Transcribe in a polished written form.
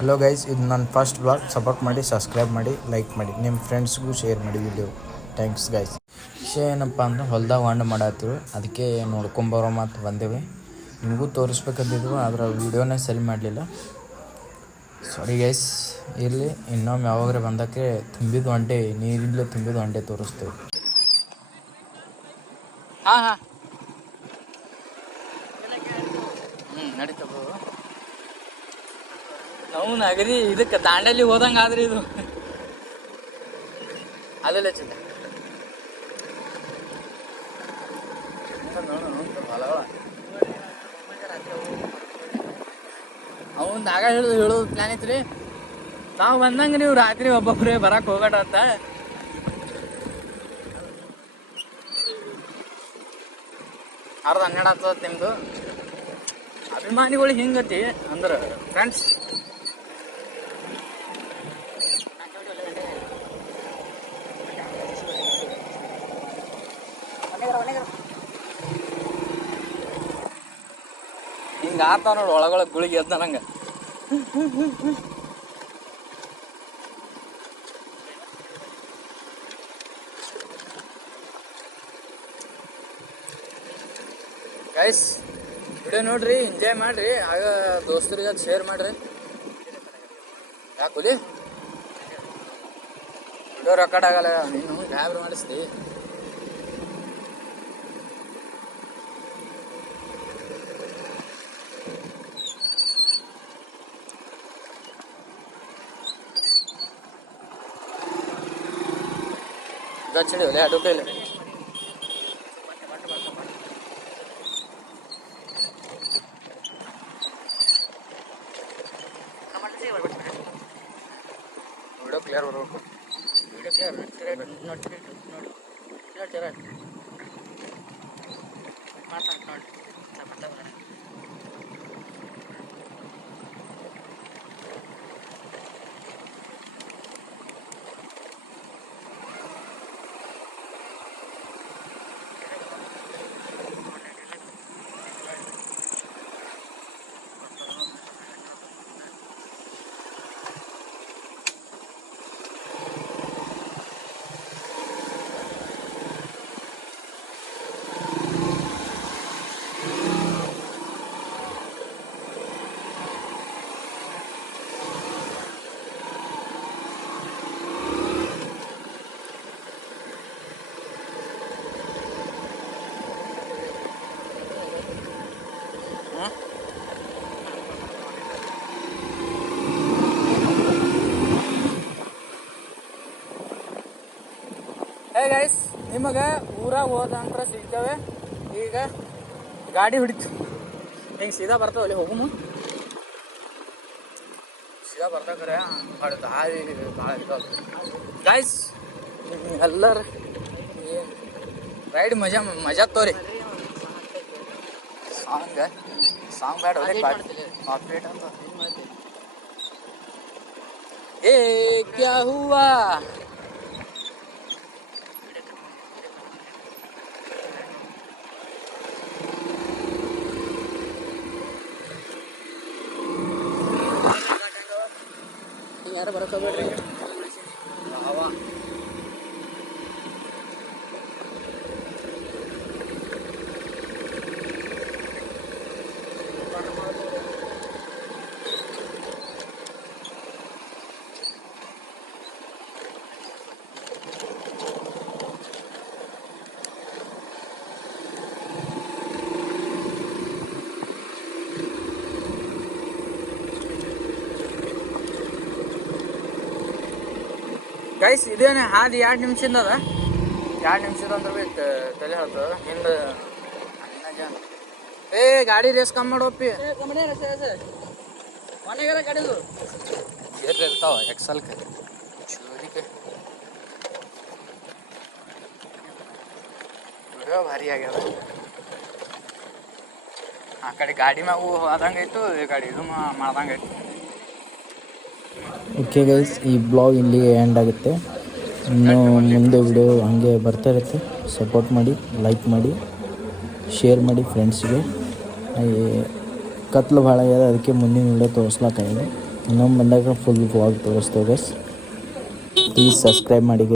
Hello guys, ಇದು ನನ್ನ first blog. Support ಮಾಡಿ, ಸಬ್ಸ್ಕ್ರೈಬ್ ಮಾಡಿ, ಲೈಕ್ ಮಾಡಿ, ನಿಮ್ಮ ಫ್ರೆಂಡ್ಸ್ಗೂ ಶೇರ್ ಮಾಡಿ ವಿಡಿಯೋ. Thanks guys. ವಿಷಯ ಏನಪ್ಪ ಅಂದ್ರೆ ಹೊಲ್ದಾಗ ಹೊಂಡ ಮಾಡತ್ತೀವಿ, ಅದಕ್ಕೆ ನೋಡ್ಕೊಂಬರೋ ಮತ್ತು ಬಂದೇವೆ. ನಿಮಗೂ ತೋರಿಸ್ಬೇಕಂತಿದ್ವು, ಆದರೆ ವೀಡಿಯೋನೇ ಸೆಲ್ ಮಾಡಲಿಲ್ಲ. Sorry guys. ಇರಲಿ, ಇನ್ನೊಮ್ಮೆ ಯಾವಾಗ್ರೆ ಬಂದಕ್ಕೆ ತುಂಬಿದ ಹೊಂಡೆ, ನೀರಿಂದಲೇ ತುಂಬಿದ ಹೊಂಡೆ ತೋರಿಸ್ತೇವೆ. ಹಾಂ ಹಾಂ ನಡೀತದ. ನಾವು ನಗರಿ ಇದಕ್ಕೆ ದಾಂಡೇಲಿ ಹೋದಂಗೆ ಆದ್ರಿ ಇದು. ಅಲ್ಲೆಲ್ಲ ಚಿಂತೆ ಅವನ್ ಆಗ ಹೇಳೋದು ಪ್ಲಾನ್ ಐತ್ರಿ. ನಾವು ಬಂದಂಗೆ ನೀವು ರಾತ್ರಿ ಒಬ್ಬೊಬ್ಬರೇ ಬರಕ್ಕೆ ಹೋಗಟ ಅಂತ. ಅರ್ಧ 12 ಆಗ್ತದ ನಿಮ್ದು. ಅಭಿಮಾನಿಗಳು ಹಿಂಗತಿ ಅಂದ್ರೆ ಫ್ರೆಂಡ್ಸ್. ಹಿಂಗೆ ಆತಾವ ನೋಡಿ, ಒಳಗೊಳಗೆ ಗುಳಿಗೆ ಎದ್ದ ನಂಗೆ. ಗೈಸ್, ವಿಡಿಯೋ ನೋಡ್ರಿ, ಎಂಜಾಯ್ ಮಾಡ್ರಿ. ಆಗ ದೋಸ್ತರಿಗೆ ಅದು ಶೇರ್ ಮಾಡ್ರಿ. ಯಾಕುಲಿ ವಿಡಿಯೋ ರೆಕಾರ್ಡ್ ಆಗಲ್ಲ, ನೀನು ಗಾಬರಿ ಮಾಡಿಸ್ತಿ. ಚಳಿ ಒಲೆ ಅಡು ಕೈಲಿ ವಿಡಿಯೋ ಕ್ಲಿಯರ್ ಬರಬೇಕು. ವಿಡಿಯೋ ಕ್ಲಿಯರ್ ನೋಡಿ ಹೇ ಗೈಸ್, ನಿಮಗೆ ಊರಾಗ ಹೋದ ನಂತರ ಸಿಗ್ತೇವೆ. ಈಗ ಗಾಡಿ ಹೊಡಿತು ಹಿಂಗೆ ಸೀದಾ ಬರ್ತಾವೆ. ಅಲ್ಲಿ ಹೋಗುನು ಸೀದಾ ಬರ್ತಾಕ್ರೆ ಭಾಳ ದಾರಿ ಭಾಳ ಇದಾವೆ ಗೈಸ್. ಎಲ್ಲರ ರೈಡ್ ಮಜಾ ತೋರಿ. ಸಾಂಗ್ ಬ್ಯಾಡ ಕಾಪರೇಟ್ ಅಂತ. ಏ ಕ್ಯಾ ಹುವಾ ಯಾರು ಬರಕೋಬೇಡ್ರಿ. ಗೈಸ್, ಇದೇನೆ ಹಾದಿ 2 ನಿಮಿಷದಿಂದ ಅದ. 2 ನಿಮಿಷದ ಅಂದ್ರೆ ಭೀ ತಲೆ ಹೇಳ್ತದ ಹಿಂದೆ. ಏ ಗಾಡಿ ರೇಸ್ ಕಮ್ಮಿ ಮಾಡೋಪ್ಪಿ. ಮನೆಗಾರ ಗಾಡಿದು ಏರ್ ಇರ್ತಾವ ಎಕ್ಸಲ್ಗೆ ಚೂರಿಗೆ. ವಿಡಿಯೋ ಭಾರಿ ಆಗ್ಯದ. ಆ ಕಡೆ ಗಾಡಿ ಮ್ಯಾಗೂ ಹೋದಂಗಾಯ್ತು, ಈ ಗಾಡಿ ಇದು ಮಾಡ್ದಂಗಾಯ್ತು. ಓಕೆ ಗೈಸ್, ಈ ಬ್ಲಾಗ್ ಇಲ್ಲಿಗೆ ಎಂಡ್ ಆಗುತ್ತೆ. ಇನ್ನು ಮುಂದೆ ವಿಡಿಯೋ ಹಾಗೆ ಬರ್ತಾ ಇರುತ್ತೆ. ಸಪೋರ್ಟ್ ಮಾಡಿ, ಲೈಕ್ ಮಾಡಿ, ಶೇರ್ ಮಾಡಿ ಫ್ರೆಂಡ್ಸ್ಗೆ. ಕತ್ಲು ಭಾಳ ಆಗ್ಯದ, ಅದಕ್ಕೆ ಮುಂದಿನ ವಿಡಿಯೋ ತೋರಿಸ್ಲಾಕಾಗಿದೆ. ಇನ್ನೊಮ್ಮೆ ಬಂದಾಗ ಫುಲ್ ವ್ಲಾಗ್ ತೋರಿಸ್ತೇವೆ ಗೈಸ್. ಪ್ಲೀಸ್ ಸಬ್ಸ್ಕ್ರೈಬ್ ಮಾಡಿ.